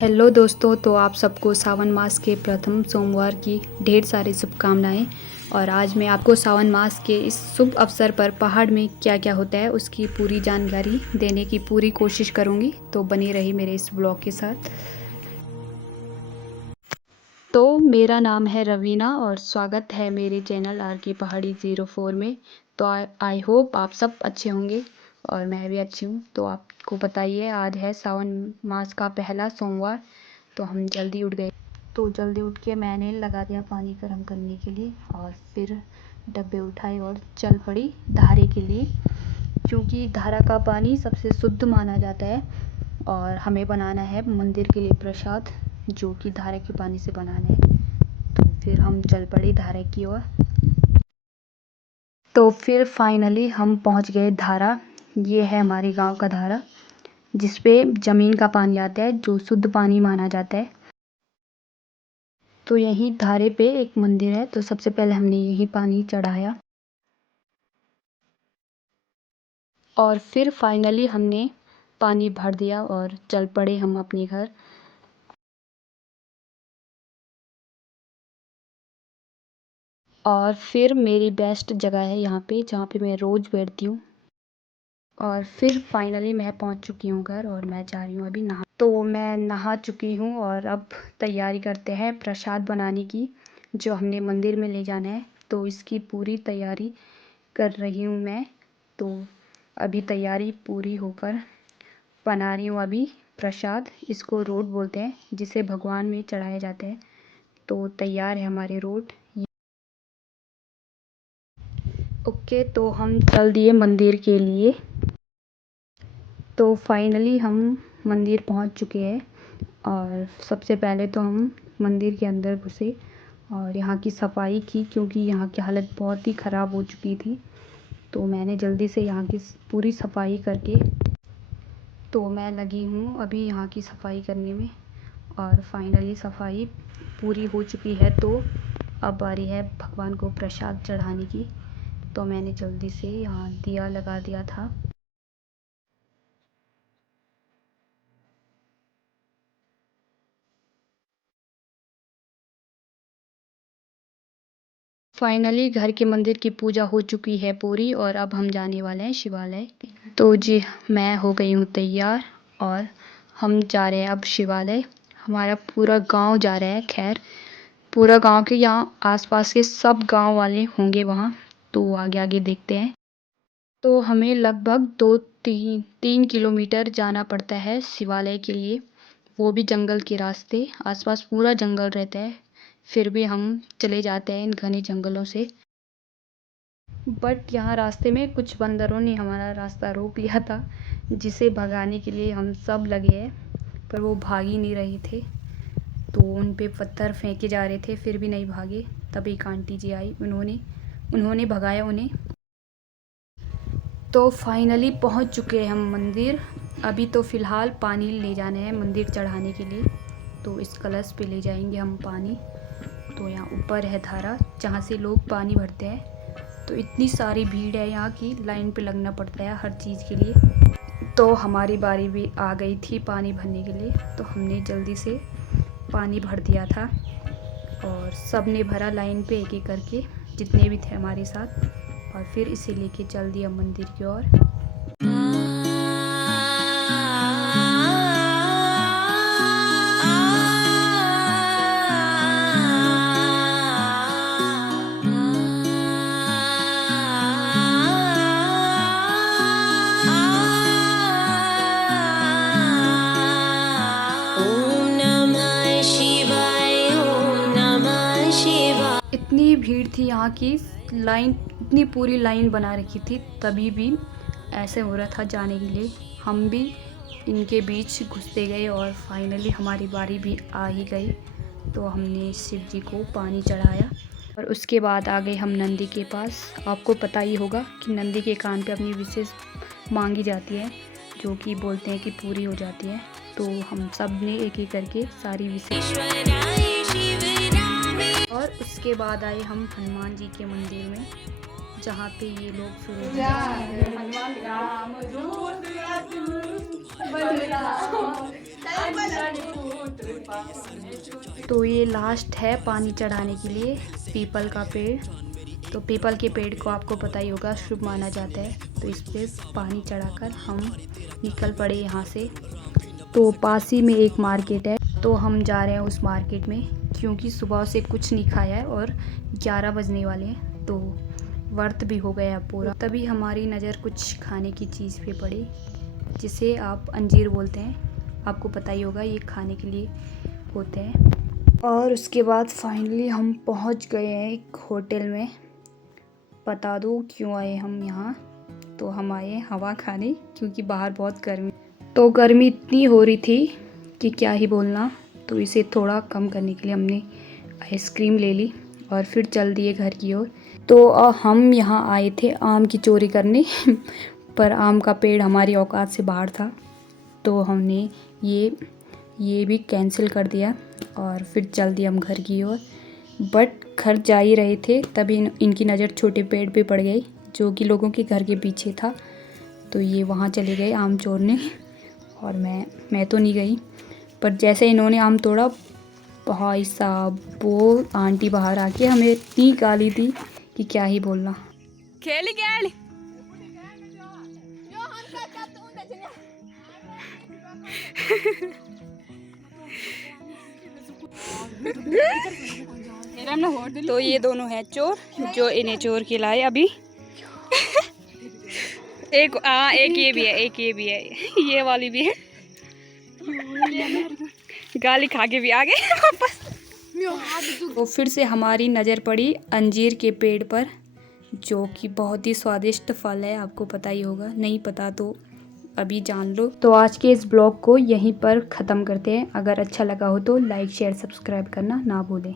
Hello दोस्तों, तो आप सबको सावन मास के प्रथम सोमवार की ढेर सारी शुभकामनाएं। और आज मैं आपको सावन मास के इस शुभ अवसर पर पहाड़ में क्या क्या होता है उसकी पूरी जानकारी देने की पूरी कोशिश करूंगी। तो बने रही मेरे इस ब्लॉग के साथ। तो मेरा नाम है रवीना और स्वागत है मेरे चैनल आर के पहाड़ी 04 में। तो आई होप आप सब अच्छे होंगे और मैं भी अच्छी हूँ। तो आपको बताइए, आज है सावन मास का पहला सोमवार। तो हम जल्दी उठ गए। तो जल्दी उठ के मैंने लगा दिया पानी गर्म करने के लिए और फिर डब्बे उठाए और चल पड़ी धारे के लिए, क्योंकि धारा का पानी सबसे शुद्ध माना जाता है और हमें बनाना है मंदिर के लिए प्रसाद, जो कि धारा के पानी से बनाना है। तो फिर हम चल पड़े धारा की ओर। तो फिर फाइनली हम पहुंच गए धारा। ये है हमारे गांव का धारा, जिस पे ज़मीन का पानी आता है, जो शुद्ध पानी माना जाता है। तो यहीं धारे पे एक मंदिर है, तो सबसे पहले हमने यही पानी चढ़ाया और फिर फाइनली हमने पानी भर दिया और चल पड़े हम अपने घर। और फिर मेरी बेस्ट जगह है यहाँ पे, जहाँ पे मैं रोज़ बैठती हूँ। और फिर फाइनली मैं पहुँच चुकी हूँ घर और मैं जा रही हूँ अभी नहा। तो मैं नहा चुकी हूँ और अब तैयारी करते हैं प्रसाद बनाने की, जो हमने मंदिर में ले जाना है। तो इसकी पूरी तैयारी कर रही हूँ मैं। तो अभी तैयारी पूरी होकर बना रही हूँ अभी प्रसाद। इसको रोट बोलते हैं, जिसे भगवान में चढ़ाया जाता है। तो तैयार है हमारे रोट। ओके, तो हम चल दिए मंदिर के लिए। तो फाइनली हम मंदिर पहुंच चुके हैं और सबसे पहले तो हम मंदिर के अंदर घुसे और यहाँ की सफाई की, क्योंकि यहाँ की हालत बहुत ही ख़राब हो चुकी थी। तो मैंने जल्दी से यहाँ की पूरी सफाई करके, तो मैं लगी हूँ अभी यहाँ की सफाई करने में। और फाइनली सफाई पूरी हो चुकी है। तो अब बारी है भगवान को प्रसाद चढ़ाने की। तो मैंने जल्दी से यहाँ दिया लगा दिया था। फाइनली घर के मंदिर की पूजा हो चुकी है पूरी और अब हम जाने वाले हैं शिवालय। तो जी, मैं हो गई हूँ तैयार और हम जा रहे हैं अब शिवालय। हमारा पूरा गांव जा रहा है। खैर, पूरा गांव के यहाँ आसपास के सब गांव वाले होंगे वहाँ। तो आगे आगे देखते हैं। तो हमें लगभग 2-3 किलोमीटर जाना पड़ता है शिवालय के लिए, वो भी जंगल के रास्ते। आसपास पूरा जंगल रहता है, फिर भी हम चले जाते हैं इन घने जंगलों से। बट यहाँ रास्ते में कुछ बंदरों ने हमारा रास्ता रोक लिया था, जिसे भगाने के लिए हम सब लगे हैं, पर वो भाग ही नहीं रहे थे। तो उन पे पत्थर फेंके जा रहे थे, फिर भी नहीं भागे। तब एक आंटी जी आई, उन्होंने भगाया उन्हें। तो फाइनली पहुंच चुके हैं हम मंदिर। अभी तो फ़िलहाल पानी ले जाना है मंदिर चढ़ाने के लिए। तो इस कलश पे ले जाएंगे हम पानी। तो यहाँ ऊपर है धारा, जहाँ से लोग पानी भरते हैं। तो इतनी सारी भीड़ है यहाँ की, लाइन पे लगना पड़ता है हर चीज़ के लिए। तो हमारी बारी भी आ गई थी पानी भरने के लिए। तो हमने जल्दी से पानी भर दिया था और सब ने भरा लाइन पे एक एक करके, जितने भी थे हमारे साथ। और फिर इसे लेके चल दिया मंदिर की ओर। इतनी भीड़ थी यहाँ की, लाइन इतनी पूरी लाइन बना रखी थी, तभी भी ऐसे हो रहा था जाने के लिए। हम भी इनके बीच घुसते गए और फाइनली हमारी बारी भी आ ही गई। तो हमने शिव जी को पानी चढ़ाया और उसके बाद आ गए हम नंदी के पास। आपको पता ही होगा कि नंदी के कान पे अपनी विशेष मांगी जाती है, जो कि बोलते हैं कि पूरी हो जाती है। तो हम सब ने एक एक करके सारी विशेष। और उसके बाद आए हम हनुमान जी के मंदिर में, जहाँ पे ये लोग फिर तो ये लास्ट है पानी चढ़ाने के लिए पीपल का पेड़। तो पीपल के पेड़ को आपको पता ही होगा शुभ माना जाता है, तो इस पे पानी चढ़ाकर हम निकल पड़े यहाँ से। तो पास ही में एक मार्केट है, तो हम जा रहे हैं उस मार्केट में, क्योंकि सुबह से कुछ नहीं खाया है और 11 बजने वाले हैं, तो व्रत भी हो गया पूरा। तभी हमारी नज़र कुछ खाने की चीज़ पे पड़ी, जिसे आप अंजीर बोलते हैं। आपको पता ही होगा, ये खाने के लिए होते हैं। और उसके बाद फाइनली हम पहुंच गए हैं एक होटल में। बता दो क्यों आए हम यहाँ। तो हम आए हवा खाने, क्योंकि बाहर बहुत गर्मी, तो गर्मी इतनी हो रही थी कि क्या ही बोलना। तो इसे थोड़ा कम करने के लिए हमने आइसक्रीम ले ली और फिर चल दिए घर की ओर। तो हम यहाँ आए थे आम की चोरी करने पर आम का पेड़ हमारी औकात से बाहर था, तो हमने ये भी कैंसिल कर दिया और फिर चल दिए हम घर की ओर। बट घर जा ही रहे थे तभी इनकी नज़र छोटे पेड़ पे पड़ गई, जो कि लोगों के घर के पीछे था। तो ये वहाँ चले गए आम चोरने, और मैं तो नहीं गई। पर जैसे इन्होंने आम तोड़ा, भाई साहब वो आंटी बाहर आके हमें इतनी गाली दी कि क्या ही बोलना। खेली खेल तो ये दोनों हैं चोर, जो इन्हें चोर के लाए अभी। एक ये भी है, एक ये भी है, ये वाली भी है। गाली खा के भी आ गए वापस। तो फिर से हमारी नज़र पड़ी अंजीर के पेड़ पर, जो कि बहुत ही स्वादिष्ट फल है। आपको पता ही होगा, नहीं पता तो अभी जान लो। तो आज के इस ब्लॉग को यहीं पर ख़त्म करते हैं। अगर अच्छा लगा हो तो लाइक शेयर सब्सक्राइब करना ना भूलें।